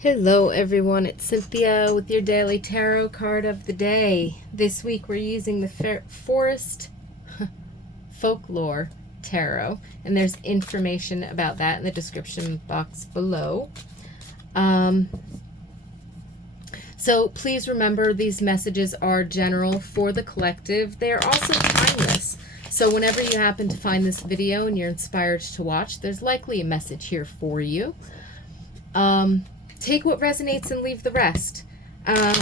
Hello everyone, it's Cynthia with your daily tarot card of the day. This week we're using the Forest Folklore Tarot, and there's information about that in the description box below. So please remember these messages are general for the collective. They are also timeless. So whenever you happen to find this video and you're inspired to watch, there's likely a message here for you. Take what resonates and leave the rest. I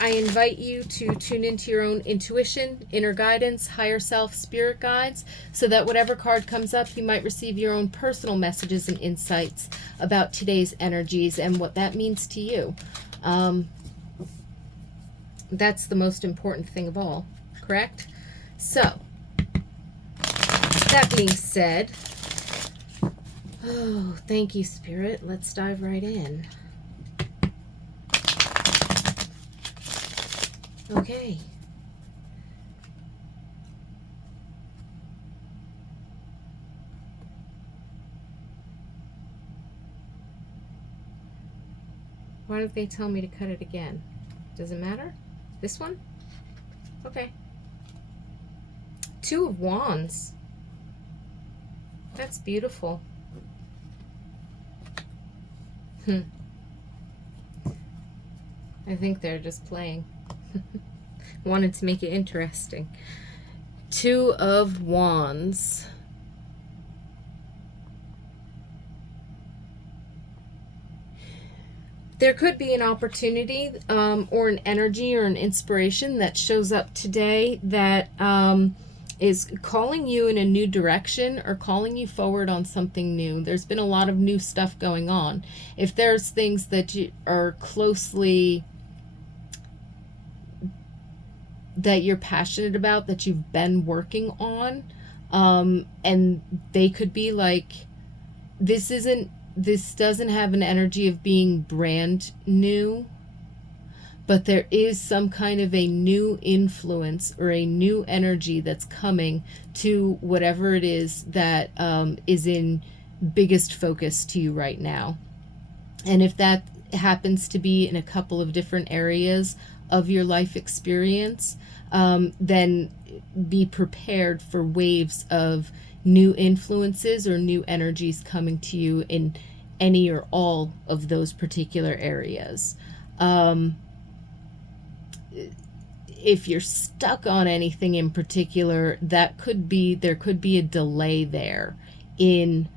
invite you to tune into your own intuition, inner guidance, higher self, spirit guides, so that whatever card comes up, you might receive your own personal messages and insights about today's energies and what that means to you. That's the most important thing of all, correct? So, that being said, oh, thank you, Spirit. Let's dive right in. Okay. Why don't they tell me to cut it again? Does it matter? This one? Okay. Two of Wands. That's beautiful. I think they're just playing. Wanted to make it interesting. Two of Wands. There could be an opportunity or an energy or an inspiration that shows up today that is calling you in a new direction or calling you forward on something new. There's been a lot of new stuff going on. If there's things that you are closely, that you're passionate about, that you've been working on, and they could be like, this doesn't have an energy of being brand new, but there is some kind of a new influence or a new energy that's coming to whatever it is that is in biggest focus to you right now. And if that happens to be in a couple of different areas of your life experience, then be prepared for waves of new influences or new energies coming to you in any or all of those particular areas. If you're stuck on anything in particular, there could be a delay there in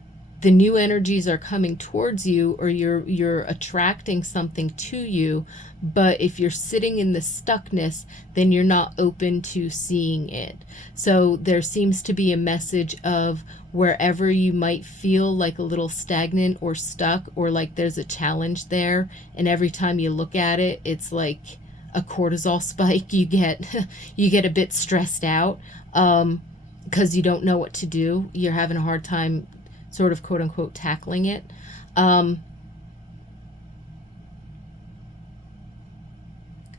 the new energies are coming towards you, or you're attracting something to you, but if you're sitting in the stuckness, then you're not open to seeing it. So there seems to be a message of wherever you might feel like a little stagnant or stuck, or like there's a challenge there, and every time you look at it, it's like a cortisol spike. You get a bit stressed out because you don't know what to do. You're having a hard time sort of quote unquote tackling it.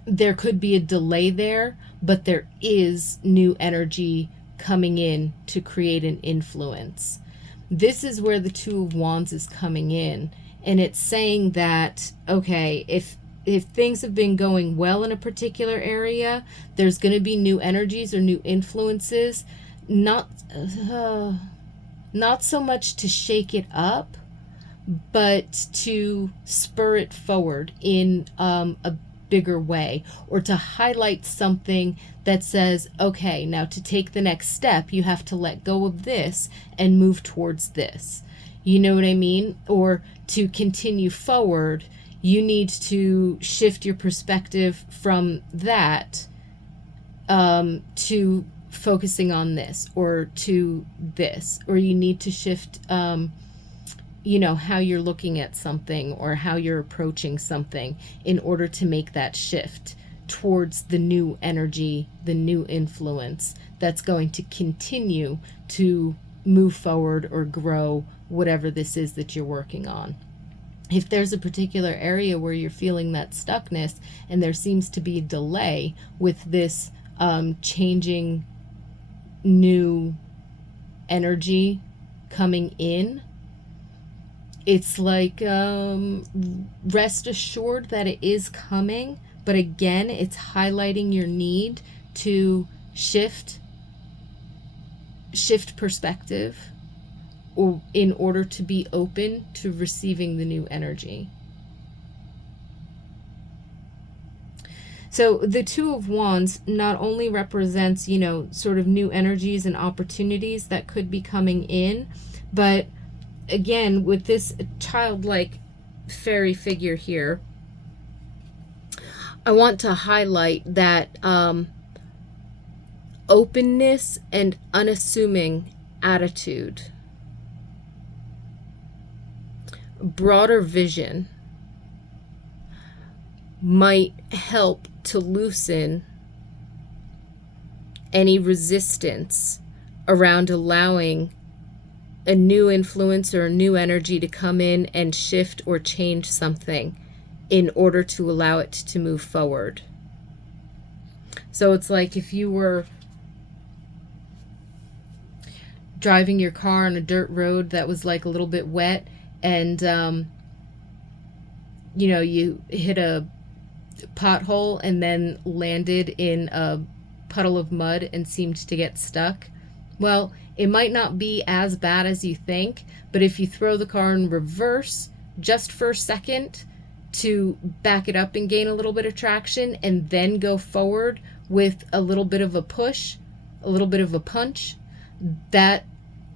There could be a delay there, but there is new energy coming in to create an influence. This is where the Two of Wands is coming in, and it's saying that, okay, if things have been going well in a particular area, there's going to be new energies or new influences, not so much to shake it up, but to spur it forward in a bigger way, or to highlight something that says, okay, now to take the next step, you have to let go of this and move towards this. You know what I mean? Or to continue forward, you need to shift your perspective from that to focusing on this, or to this, or you need to shift how you're looking at something or how you're approaching something in order to make that shift towards the new energy, the new influence that's going to continue to move forward or grow whatever this is that you're working on. If there's a particular area where you're feeling that stuckness and there seems to be a delay with this changing new energy coming in, it's like, rest assured that it is coming, but again, it's highlighting your need to shift perspective, or in order to be open to receiving the new energy. So the Two of Wands not only represents, sort of new energies and opportunities that could be coming in, but again, with this childlike fairy figure here, I want to highlight that openness and unassuming attitude, broader vision, might help to loosen any resistance around allowing a new influence or a new energy to come in and shift or change something in order to allow it to move forward. So it's like if you were driving your car on a dirt road that was like a little bit wet, and you hit a pothole and then landed in a puddle of mud and seemed to get stuck. Well, it might not be as bad as you think, but if you throw the car in reverse just for a second to back it up and gain a little bit of traction, and then go forward with a little bit of a push, a little bit of a punch, that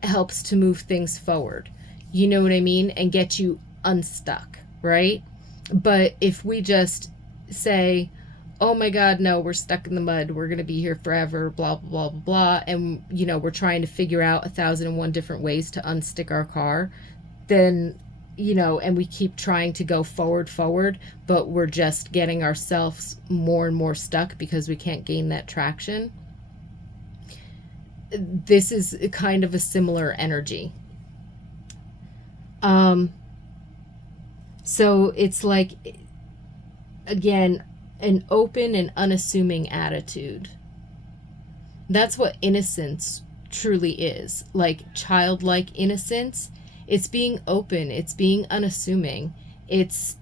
helps to move things forward. You know what I mean? And get you unstuck, right? But if we just say, oh my God, no, we're stuck in the mud, we're going to be here forever, blah, blah, blah, blah, blah, and, we're trying to figure out 1,001 different ways to unstick our car, then, and we keep trying to go forward, but we're just getting ourselves more and more stuck because we can't gain that traction. This is kind of a similar energy. So it's like, again, an open and unassuming attitude. That's what innocence truly is. Like childlike innocence. It's being open. It's being unassuming. It's,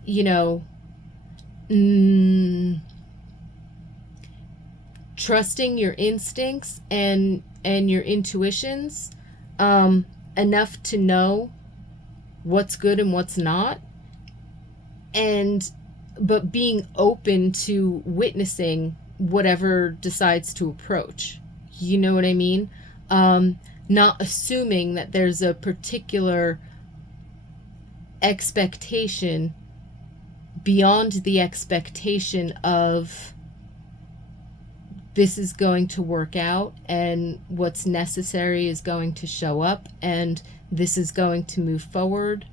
trusting your instincts and your intuitions enough to know what's good and what's not, but being open to witnessing whatever decides to approach. You know what I mean? Not assuming that there's a particular expectation beyond the expectation of this is going to work out and what's necessary is going to show up and this is going to move forward.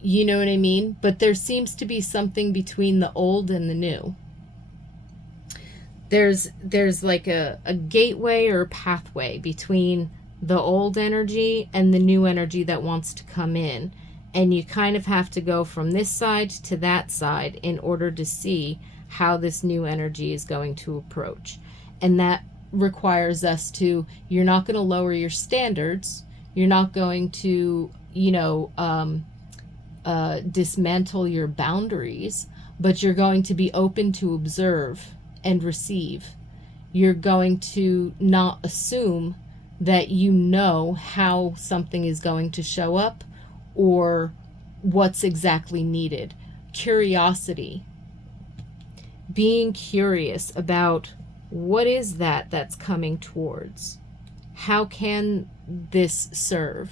You know what I mean? But there seems to be something between the old and the new. There's like a gateway or a pathway between the old energy and the new energy that wants to come in. And you kind of have to go from this side to that side in order to see how this new energy is going to approach. And that requires us to, you're not going to lower your standards. You're not going to, dismantle your boundaries, but you're going to be open to observe and receive. You're going to not assume that you know how something is going to show up or what's exactly needed. Curiosity. Being curious about what is that's coming towards. How can this serve?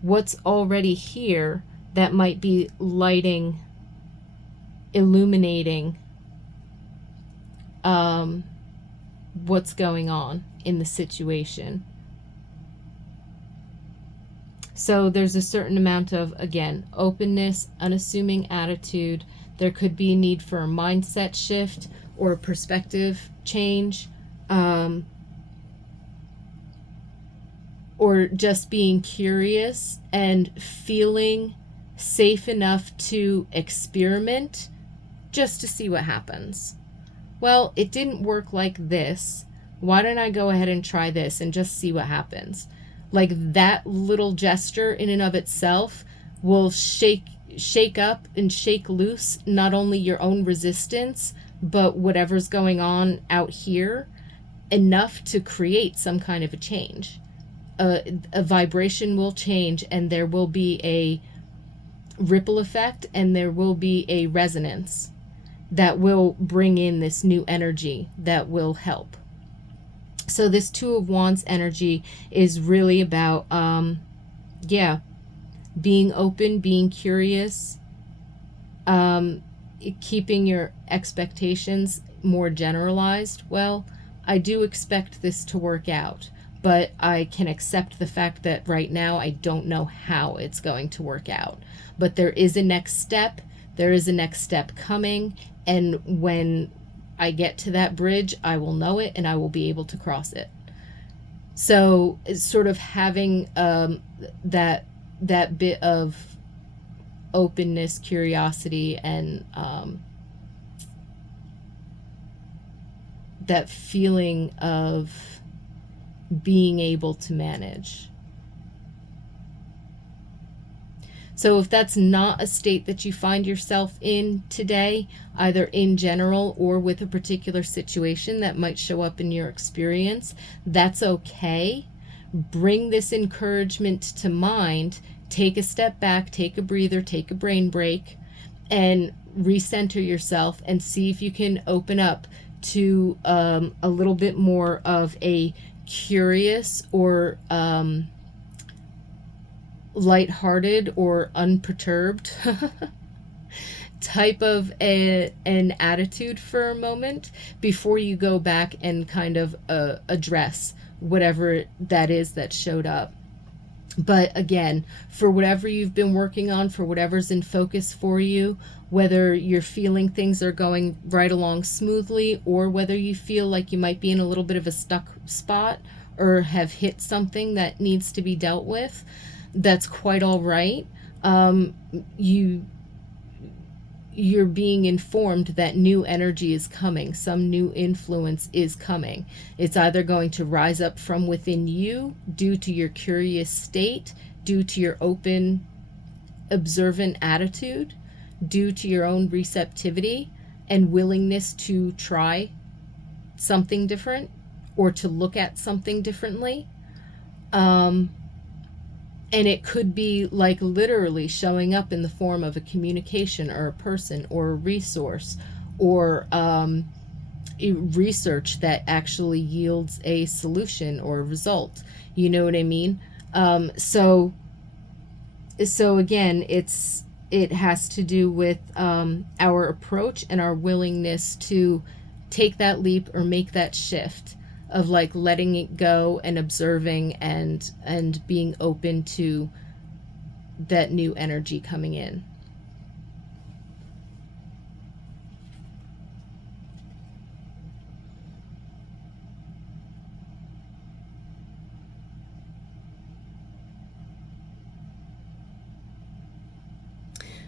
What's already here that might be lighting, illuminating what's going on in the situation. So there's a certain amount of, again, openness, unassuming attitude. There could be a need for a mindset shift or a perspective change, or just being curious and feeling safe enough to experiment just to see what happens. Well, it didn't work like this. Why don't I go ahead and try this and just see what happens? Like that little gesture in and of itself will shake up and shake loose not only your own resistance, but whatever's going on out here, enough to create some kind of a change. A vibration will change, and there will be a ripple effect, and there will be a resonance that will bring in this new energy that will help. So this Two of Wands energy is really about, being open, being curious, keeping your expectations more generalized. Well, I do expect this to work out, but I can accept the fact that right now I don't know how it's going to work out. But there is a next step. There is a next step coming. And when I get to that bridge, I will know it and I will be able to cross it. So it's sort of having that bit of openness, curiosity, and that feeling of being able to manage. So if that's not a state that you find yourself in today, either in general or with a particular situation that might show up in your experience, that's okay. Bring this encouragement to mind. Take a step back, take a breather, take a brain break, and recenter yourself and see if you can open up to a little bit more of a curious or lighthearted or unperturbed type of an attitude for a moment before you go back and kind of address whatever that is that showed up. But again, for whatever you've been working on, for whatever's in focus for you, whether you're feeling things are going right along smoothly, or whether you feel like you might be in a little bit of a stuck spot or have hit something that needs to be dealt with, that's quite all right. You're being informed that new energy is coming. Some new influence is coming. It's either going to rise up from within you due to your curious state, due to your open, observant attitude, due to your own receptivity and willingness to try something different or to look at something differently. And it could be like literally showing up in the form of a communication or a person or a resource or a research that actually yields a solution or a result. You know what I mean? So again, it has to do with our approach and our willingness to take that leap or make that shift of like letting it go and observing and being open to that new energy coming in.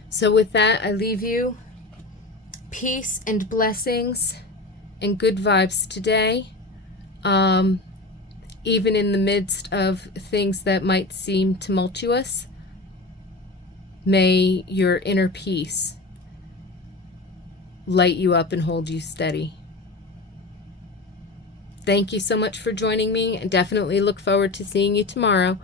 So with that, I leave you peace and blessings and good vibes today. Even in the midst of things that might seem tumultuous, may your inner peace light you up and hold you steady. Thank you so much for joining me, and definitely look forward to seeing you tomorrow.